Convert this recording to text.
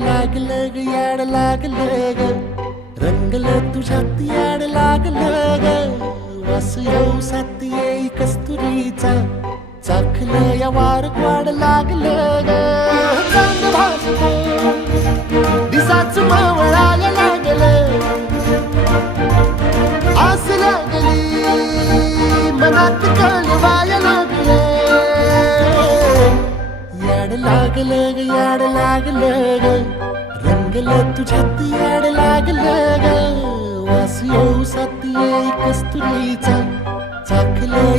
लागलं ग याड लागलं ग रंगलं तुझ्यात याड लागलं ग वास येऊ साथ येई कस्तुरीचा चाखलं या वार वाड लागलं ग चांग भासलं दिसाच मावळायला लागलं आस लागली मनात कळवायला लागलं याड लागलं ग याड लागलं ग रंगलं तुझ्यात याड लागलं ग वास येऊ साथ येई कस्तुरीचा चाखलं